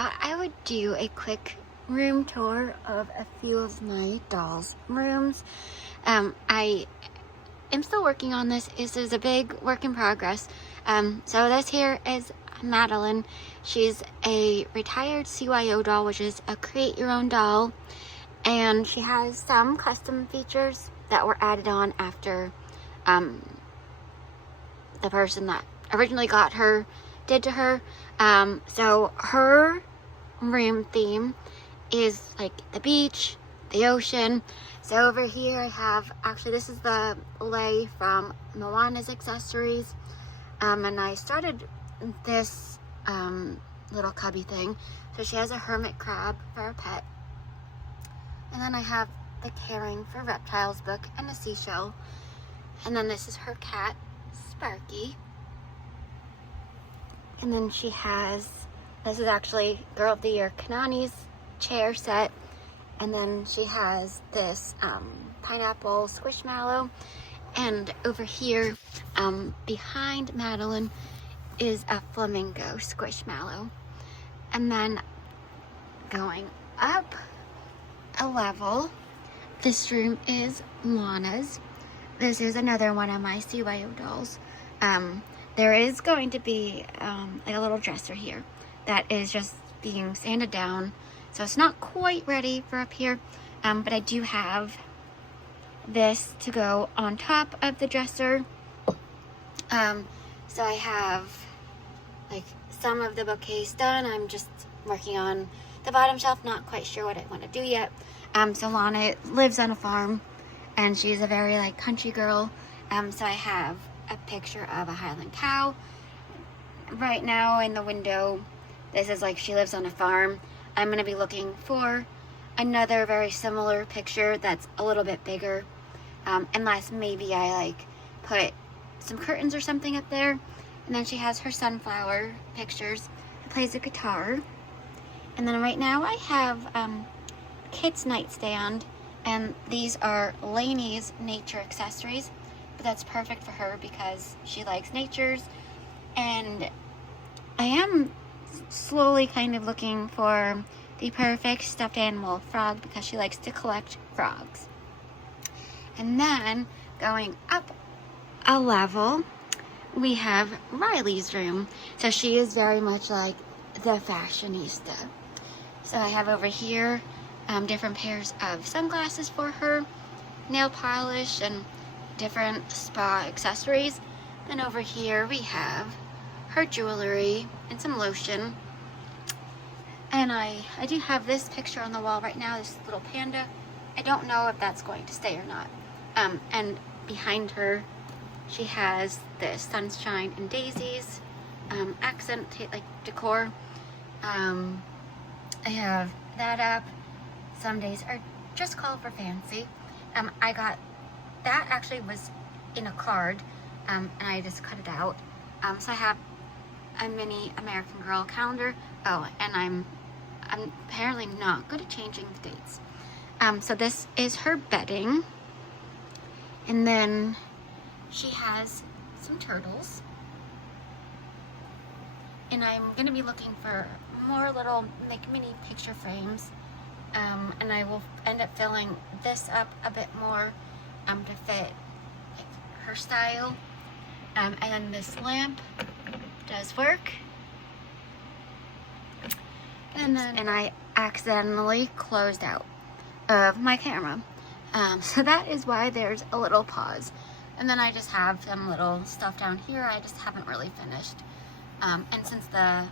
thought I would do a quick room tour of a few of my dolls' rooms. I am still working on this. This is a big work in progress. So this here is Meline. She's a retired CYO doll, which is a create your own doll. And she has some custom features that were added on after the person that originally got her did to her. So her room theme is like the beach, the ocean. So over here I have, actually this is the lay from Lana's accessories. And I started this little cubby thing. So she has a hermit crab for a pet. And then I have the Caring for Reptiles book and a seashell. And then this is her cat, Sparky. And then she has, this is actually Girl of the Year Kanani's chair set. And then she has this pineapple squishmallow. And over here, behind Meline, is a flamingo squishmallow. And then going up a level, this room is Lana's. This is another one of my CYO dolls. There is going to be like a little dresser here that is just being sanded down, so it's not quite ready for up here, but I do have this to go on top of the dresser. So I have like some of the bouquets done. I'm just working on the bottom shelf, not quite sure what I want to do yet. So Lana lives on a farm and she's a very like country girl. So I have a picture of a Highland cow right now in the window. This is like she lives on a farm. I'm going to be looking for another very similar picture that's a little bit bigger, unless maybe I like put some curtains or something up there. And then she has her sunflower pictures. She plays a guitar. And then right now I have Kit's nightstand, and these are Lainey's nature accessories, but that's perfect for her because she likes natures. And I am slowly kind of looking for the perfect stuffed animal frog because she likes to collect frogs. And then going up a level, we have Riley's room. So she is very much like the fashionista. So I have over here different pairs of sunglasses for her, nail polish, and different spa accessories. And over here we have her jewelry and some lotion. And I do have this picture on the wall right now, this little panda. I don't know if that's going to stay or not. And behind her, she has this sunshine and daisies accent like decor. I have that up. Some days are just called for fancy. I got that, actually was in a card, and I just cut it out. So I have a mini American Girl calendar. Oh, and I'm apparently not good at changing the dates. So this is her bedding, and then she has some turtles, and I'm gonna be looking for more little like mini picture frames, and I will end up filling this up a bit more to fit like her style. And then this lamp does work. And I accidentally closed out of my camera. So that is why there's a little pause. And then I just have some little stuff down here I just haven't really finished. And since the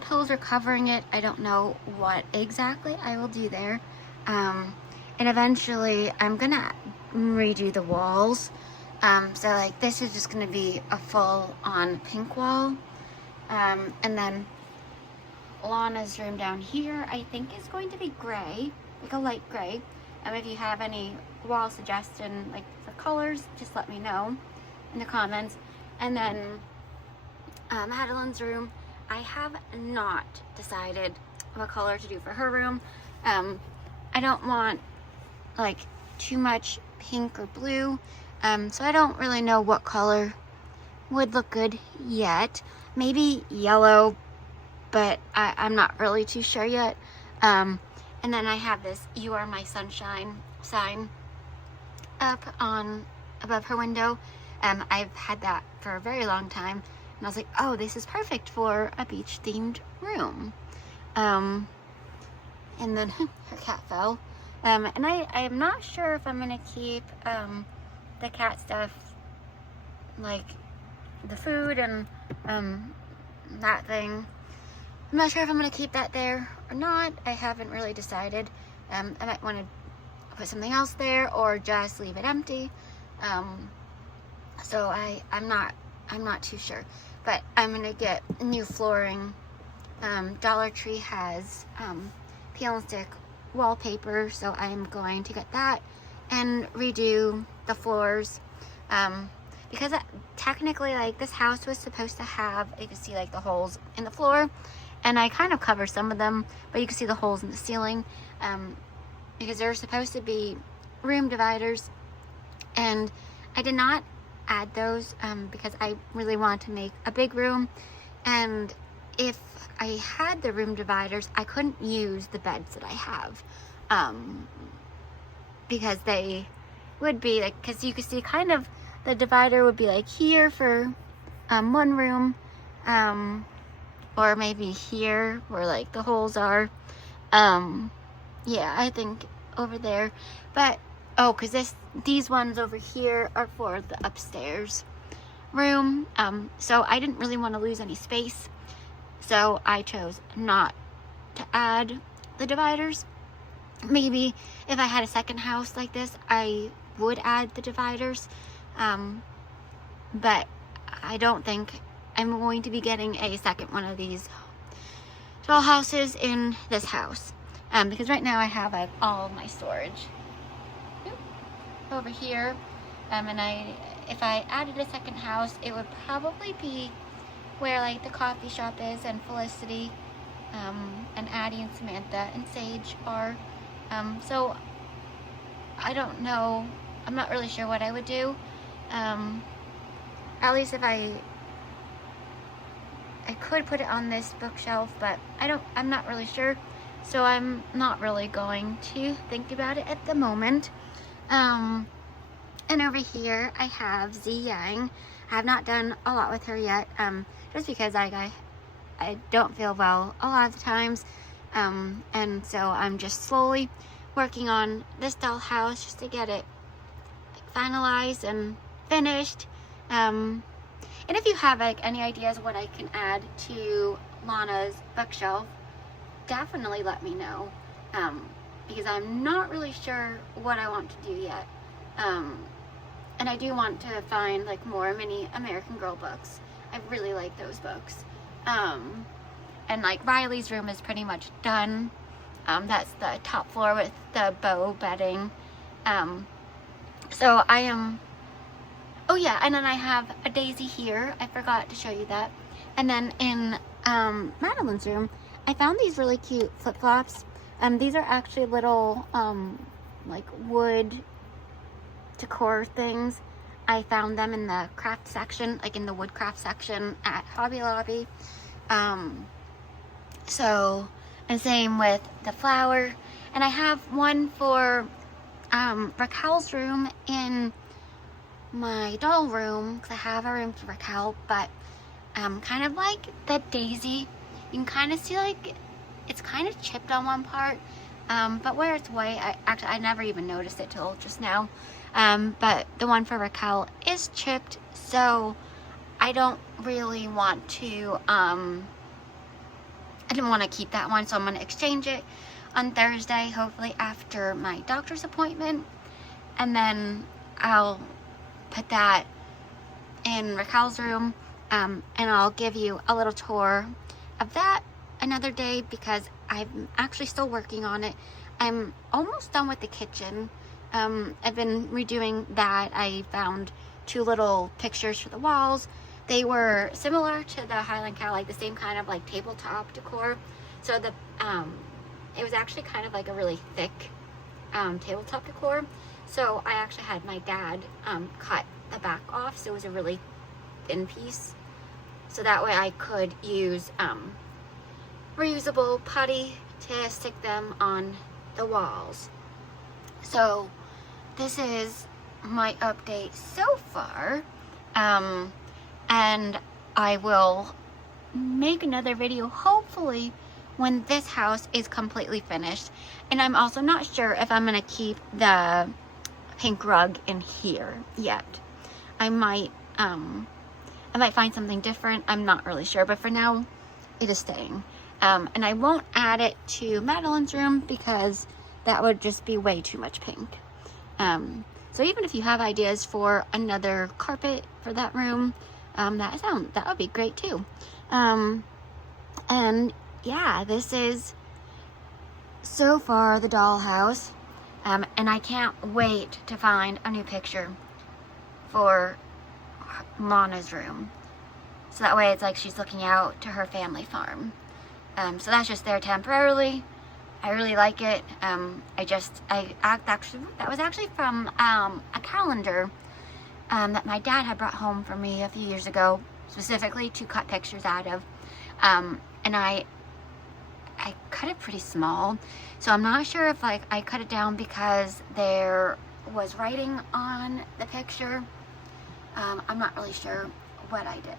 pillows are covering it, I don't know what exactly I will do there. And eventually I'm gonna redo the walls. So like this is just gonna be a full on pink wall. And then Lana's room down here I think is going to be gray, like a light gray. If you have any wall suggestion like for colors, just let me know in the comments. And then Madeline's room, I have not decided what color to do for her room. I don't want like too much pink or blue, so I don't really know what color would look good yet. Maybe yellow, but I'm not really too sure yet. And then I have this "You Are My Sunshine" sign up on above her window. I've had that for a very long time, and I was like, oh, this is perfect for a beach themed room. And then her cat fell. And I am not sure if I'm gonna keep the cat stuff, like the food and that thing. I'm not sure if I'm gonna keep that there or not. I haven't really decided. I might want to put something else there or just leave it empty. So I'm not too sure, but I'm gonna get new flooring. Dollar Tree has peel and stick wallpaper, so I'm going to get that and redo the floors, because technically, like, this house was supposed to have, you can see like the holes in the floor, and I kind of covered some of them, but you can see the holes in the ceiling, because they're supposed to be room dividers, and I did not add those because I really want to make a big room. And if I had the room dividers, I couldn't use the beds that I have, because they would be like, because you could see kind of the divider would be like here for one room, or maybe here where like the holes are. Yeah, I think over there, but oh, because these ones over here are for the upstairs room. So I didn't really want to lose any space, so I chose not to add the dividers. Maybe if I had a second house like this, I would add the dividers, but I don't think I'm going to be getting a second one of these doll houses in this house, because right now I have like all of my storage over here, and if I added a second house, it would probably be where like the coffee shop is, and Felicity, and Addie and Samantha and Sage are. So I don't know, I'm not really sure what I would do. At least if I could put it on this bookshelf, but I'm not really sure, so I'm not really going to think about it at the moment. And over here I have Z Yang. I have not done a lot with her yet, just because I don't feel well a lot of the times, and so I'm just slowly working on this dollhouse just to get it finalized and finished. And if you have like any ideas what I can add to Lana's bookshelf, definitely let me know, because I'm not really sure what I want to do yet. And I do want to find like more mini American Girl books. I really like those books. And like Riley's room is pretty much done. That's the top floor with the bow bedding. So I am, oh yeah, and then I have a daisy here. I forgot to show you that. And then in Madeline's room, I found these really cute flip-flops. These are actually little like wood decor things. I found them in the craft section, like in the woodcraft section at Hobby Lobby. So, and same with the flower. And I have one for Raquel's room in my doll room, because I have a room for Raquel, but kind of like the daisy, you can kind of see like it's kind of chipped on one part, but where it's white, I never even noticed it till just now. But the one for Raquel is chipped, so I don't really want to, I didn't want to keep that one, so I'm going to exchange it on Thursday, hopefully after my doctor's appointment, and then I'll put that in Raquel's room, and I'll give you a little tour of that another day, because I'm actually still working on it. I'm almost done with the kitchen. I've been redoing that. I found 2 little pictures for the walls. They were similar to the Highland Cow, like the same kind of like tabletop decor. So the it was actually kind of like a really thick tabletop decor. So I actually had my dad cut the back off, so it was a really thin piece. So that way I could use reusable putty to stick them on the walls. So this is my update so far, and I will make another video hopefully when this house is completely finished. And I'm also not sure if I'm gonna keep the pink rug in here yet. I might find something different. I'm not really sure, but for now it is staying. And I won't add it to Madeline's room because that would just be way too much pink. So even if you have ideas for another carpet for that room, that would be great too. And yeah, this is so far the dollhouse. And I can't wait to find a new picture for Lana's room. So that way it's like she's looking out to her family farm. So that's just there temporarily. I really like it. That was actually from a calendar that my dad had brought home for me a few years ago, specifically to cut pictures out of. And I cut it pretty small, so I'm not sure if like I cut it down because there was writing on the picture. I'm not really sure what I did.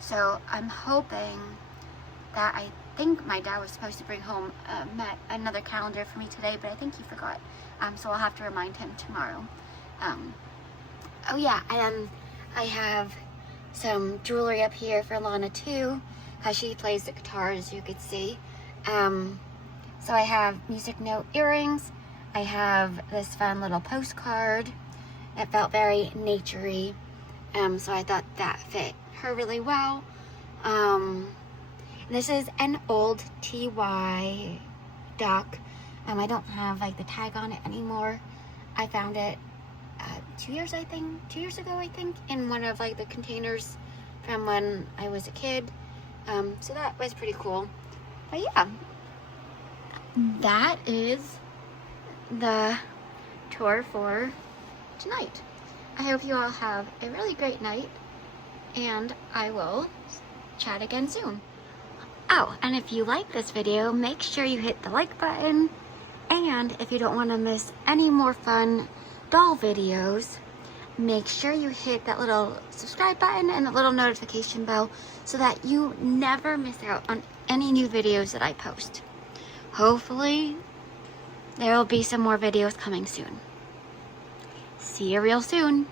So I'm hoping that, I think my dad was supposed to bring home another calendar for me today, but I think he forgot. So I'll have to remind him tomorrow. Oh yeah, and I have some jewelry up here for Lana too, because she plays the guitar, as you could see. So I have music note earrings. I have this fun little postcard. It felt very naturey. So I thought that fit her really well. This is an old TY duck. I don't have like the tag on it anymore. I found it 2 years ago, I think, in one of like the containers from when I was a kid. So that was pretty cool. But yeah, that is the tour for tonight. I hope you all have a really great night, and I will chat again soon. Oh, and if you like this video, make sure you hit the like button, and if you don't want to miss any more fun doll videos, make sure you hit that little subscribe button and the little notification bell so that you never miss out on any new videos that I post. Hopefully, there will be some more videos coming soon. See you real soon.